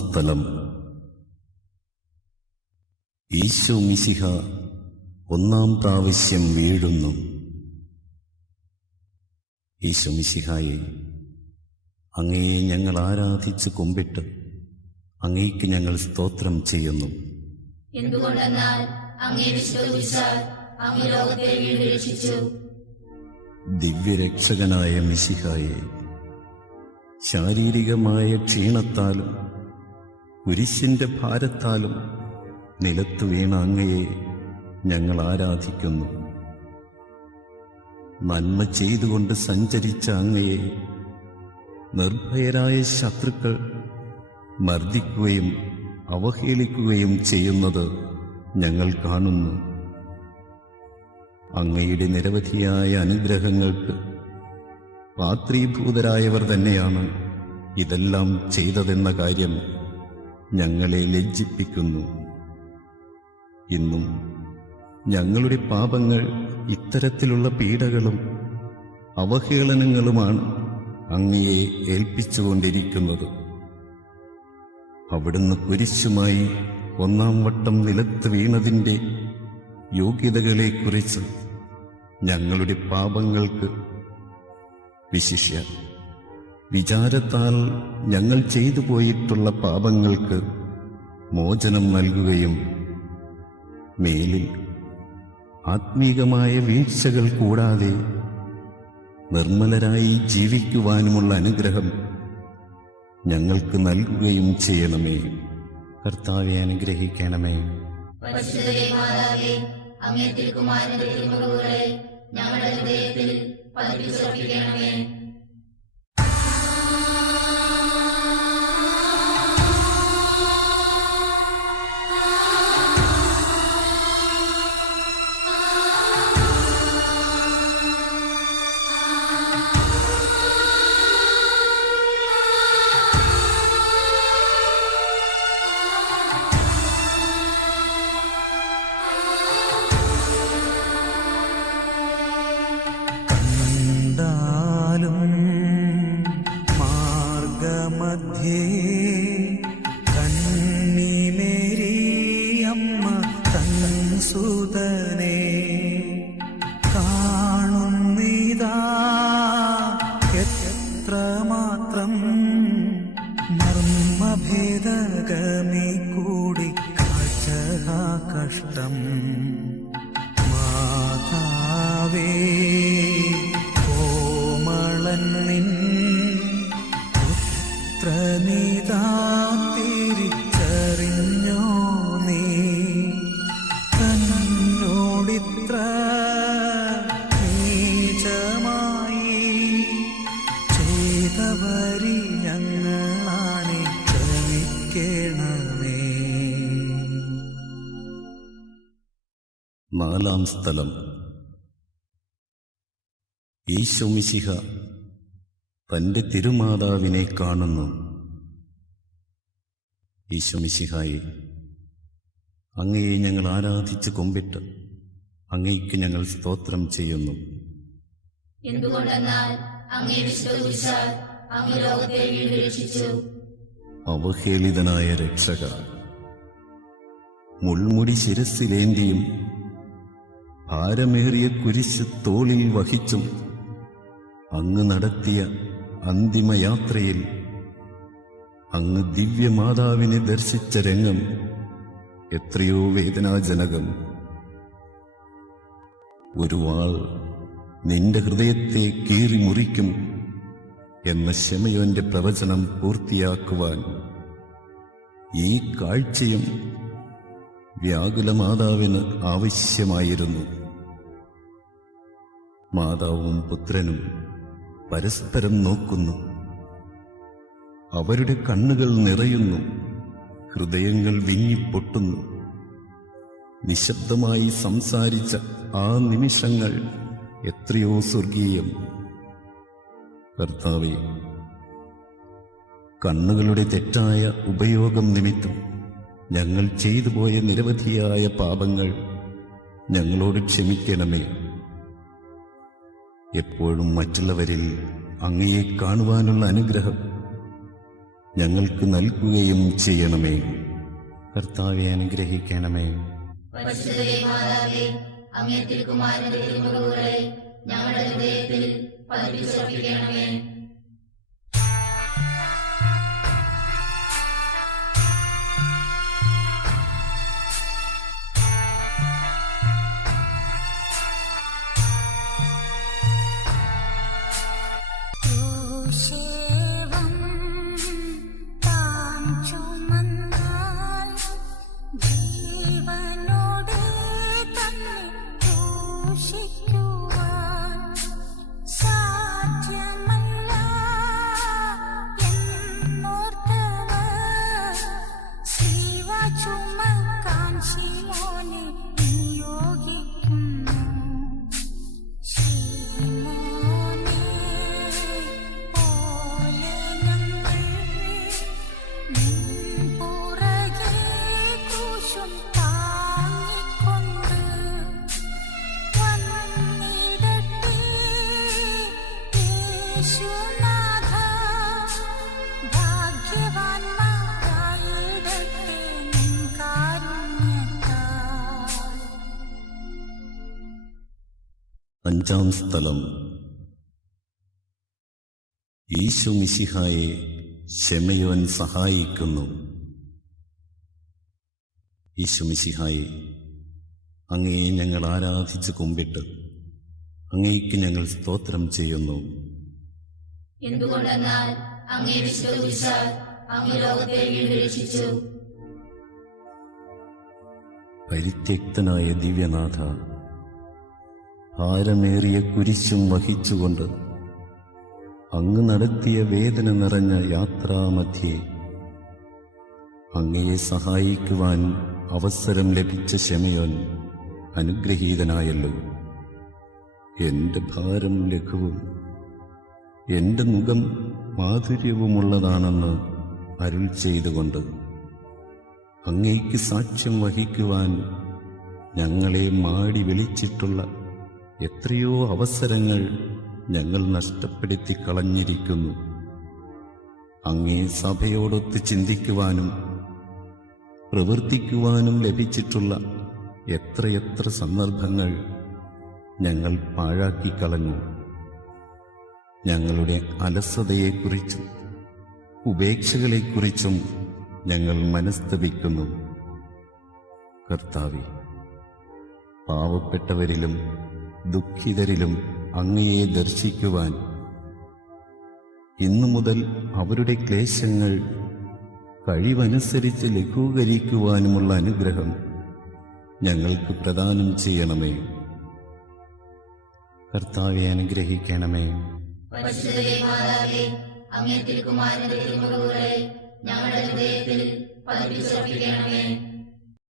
സ്ഥലം. ഈശോ മിശിഹ ഒന്നാം പ്രാവശ്യം വീഴുന്നു. ഈശോ മിശിഹായെ, അങ്ങയെ ഞങ്ങൾ ആരാധിച്ച് കുമ്പിട്ട് അങ്ങേക്ക് ഞങ്ങൾ സ്തോത്രം ചെയ്യുന്നു. എന്തുകൊണ്ടെന്നാൽ അങ്ങേ വിശ്വസിച്ചാൽ അങ്ങ് ലോകത്തെ വീണ്ടും രക്ഷിച്ചു. ദിവ്യരക്ഷകനായ മിശിഹായെ, ശാരീരികമായ ക്ഷീണത്താലും കുരിശിന്റെ ഭാരത്താലും നിലത്തു വീണ അങ്ങയെ ഞങ്ങൾ ആരാധിക്കുന്നു. നന്മ ചെയ്തുകൊണ്ട് സഞ്ചരിച്ച അങ്ങയെ നിർഭയരായ ശത്രുക്കൾ മർദ്ദിക്കുകയും അവഹേളിക്കുകയും ചെയ്യുന്നത് ഞങ്ങൾ കാണുന്നു. അങ്ങയുടെ നിരവധിയായ അനുഗ്രഹങ്ങൾക്ക് പാത്രീഭൂതരായവർ തന്നെയാണ് ഇതെല്ലാം ചെയ്തതെന്ന കാര്യം ഞങ്ങളെ ലജ്ജിപ്പിക്കുന്നു. ഇന്നും ഞങ്ങളുടെ പാപങ്ങൾ ഇത്തരത്തിലുള്ള പീഡകളും അവഹേളനങ്ങളുമാണ് അങ്ങയെ ഏൽപ്പിച്ചുകൊണ്ടിരിക്കുന്നത്. അവിടുന്ന് കുരിശുമായി ഒന്നാം വട്ടം നിലത്ത് വീണതിൻ്റെ യോഗ്യതകളെക്കുറിച്ച് ഞങ്ങളുടെ പാപങ്ങൾക്ക്, വിശിഷ്യ വിചാരത്താൽ ഞങ്ങൾ ചെയ്തു പോയിട്ടുള്ള പാപങ്ങൾക്ക് മോചനം നൽകുകയും മേലിൽ ആത്മീകമായ വീഴ്ചകൾ കൂടാതെ നിർമ്മലരായി ജീവിക്കുവാനുമുള്ള അനുഗ്രഹം ഞങ്ങൾക്ക് നൽകുകയും ചെയ്യണമേ. കർത്താവെ, അനുഗ്രഹിക്കണമേ. പരിശുദ്ധ മാതാവേ, അങ്ങേ തിരുക്കുമാരന്റെ തിരുമുറിവുകളെ ഞങ്ങളുടെ ഹൃദയത്തിൽ പതിപ്പിച്ചുറപ്പിക്കണമേ. മാർഗമധ്യേ കന്നിമേരിയമ്മ തൻ സുതനെ കാണുന്നിതാ, എത്രമാത്രം മർമ്മഭേദകമി കൂടി കാഴ്ച കഷ്ടം. മാതാവേ, പുത്രനിതാ തിരിച്ചറിഞ്ഞോ നീ, തന്നോടിത്ര നീചമായി ചെയ്തവരി ഞങ്ങളാണെ ക്ഷമിക്കണമേ. നാലാം സ്ഥലം. ഈശോ മിശിഹ തന്റെ തിരുമാതാവിനെ കാണുന്നു. ഈശോ മിശിഹായെ, അങ്ങയെ ഞങ്ങൾ ആരാധിച്ച് കുമ്പിട്ട് അങ്ങയ്ക്ക് ഞങ്ങൾ സ്തോത്രം ചെയ്യുന്നു. എന്തുകൊണ്ടെന്നാൽ അങ്ങേ വിശ്വസിച്ചാൽ അങ്ങ് ലോകത്തെ വീണ്ടും രക്ഷിച്ചു. അവഹേളിതനായ രക്ഷക, മുൾമുടി ശിരസ്സിലേന്തിയും ഭാരമേറിയ കുരിശ് തോളിൽ വഹിച്ചും അങ്ങ് നടത്തിയ അന്തിമയാത്രയിൽ അങ്ങ് ദിവ്യമാതാവിനെ ദർശിച്ച രംഗം എത്രയോ വേദനാജനകം. ഒരു വാൾ നിന്റെ ഹൃദയത്തെ കീറി മുറിക്കും എന്ന ശമയോന്റെ പ്രവചനം പൂർത്തിയാക്കുവാൻ ഈ കാഴ്ചയും വ്യാകുലമാതാവിന് ആവശ്യമായിരുന്നു. മാതാവും പുത്രനും പരസ്പരം നോക്കുന്നു. അവരുടെ കണ്ണുകൾ നിറയുന്നു, ഹൃദയങ്ങൾ വിങ്ങിപ്പൊട്ടുന്നു. നിശബ്ദമായി സംസാരിച്ച ആ നിമിഷങ്ങൾ എത്രയോ സ്വർഗീയം. കർത്താവേ, കണ്ണുകളുടെ തെറ്റായ ഉപയോഗം നിമിത്തം ഞങ്ങൾ ചെയ്തുപോയ നിരവധിയായ പാപങ്ങൾ ഞങ്ങളോട് ക്ഷമിക്കണമേ. എപ്പോഴും മറ്റുള്ളവരിൽ അങ്ങയെ കാണുവാനുള്ള അനുഗ്രഹം ഞങ്ങൾക്ക് നൽകുകയും ചെയ്യണമേ. കർത്താവെ അനുഗ്രഹിക്കണമേ. പരിശുദ്ധ മാതാവേ, അങ്ങേ തിരുക്കുമാരന്റെ തിരുമുറിവുകളെ ഞങ്ങളുടെ ഹൃദയത്തിൽ പതിപ്പിച്ചുറപ്പിക്കണമേ. അഞ്ചാം സ്ഥലം. ഈശോ മിശിഹായെ ശെമയോൻ സഹായിക്കുന്നു. ഈശോ മിശിഹായെ, അങ്ങയെ ഞങ്ങൾ ആരാധിച്ച് കുമ്പിട്ട് അങ്ങേക്ക് ഞങ്ങൾ സ്തോത്രം ചെയ്യുന്നു. എന്തുകൊണ്ടെന്നാൽ അങ്ങേ വിശ്വസിച്ചാൽ അങ്ങ് ലോകത്തെ വീണ്ടും രക്ഷിച്ചു. പരിത്യക്തനായ ദിവ്യനാഥ, ഭാരമേറിയ കുരിശും വഹിച്ചുകൊണ്ട് അങ്ങ് നടത്തിയ വേദന നിറഞ്ഞ യാത്രാമധ്യേ അങ്ങയെ സഹായിക്കുവാൻ അവസരം ലഭിച്ച ശെമയോൻ അനുഗ്രഹീതനായല്ലോ. എന്റെ ഭാരം ലഘുവും എന്റെ മുഖം മാധുര്യവുമുള്ളതാണെന്ന് അരുൾ ചെയ്തുകൊണ്ട് അങ്ങേക്ക് സാക്ഷ്യം വഹിക്കുവാൻ ഞങ്ങളെ മാടി വിളിച്ചിട്ടുള്ള എത്രയോ അവസരങ്ങൾ ഞങ്ങൾ നഷ്ടപ്പെടുത്തി കളഞ്ഞിരിക്കുന്നു. അങ്ങേ സഭയോടൊത്ത് ചിന്തിക്കുവാനും പ്രവർത്തിക്കുവാനും ലഭിച്ചിട്ടുള്ള എത്രയെത്ര സന്ദർഭങ്ങൾ ഞങ്ങൾ പാഴാക്കിക്കളഞ്ഞു. ഞങ്ങളുടെ അലസതയെക്കുറിച്ചും ഉപേക്ഷകളെക്കുറിച്ചും ഞങ്ങൾ മനസ്തപിക്കുന്നു. കർത്താവേ, പാവപ്പെട്ടവരിലും ദുഃഖിതരിലും അങ്ങയെ ദർശിക്കുവാൻ, ഇന്നു മുതൽ അവരുടെ ക്ലേശങ്ങൾ കഴിവനുസരിച്ച് ലഘൂകരിക്കുവാനുമുള്ള അനുഗ്രഹം ഞങ്ങൾക്ക് പ്രദാനം ചെയ്യണമേ. കർത്താവെ അനുഗ്രഹിക്കണമേ. പരിശുദ്ധ മാതാവേ, അങ്ങേ തിരുക്കുമാരന്റെ തിരുമുറിവുകളെ ഞങ്ങളുടെ ഹൃദയത്തിൽ പതിപ്പിച്ചുറപ്പിക്കണമേ.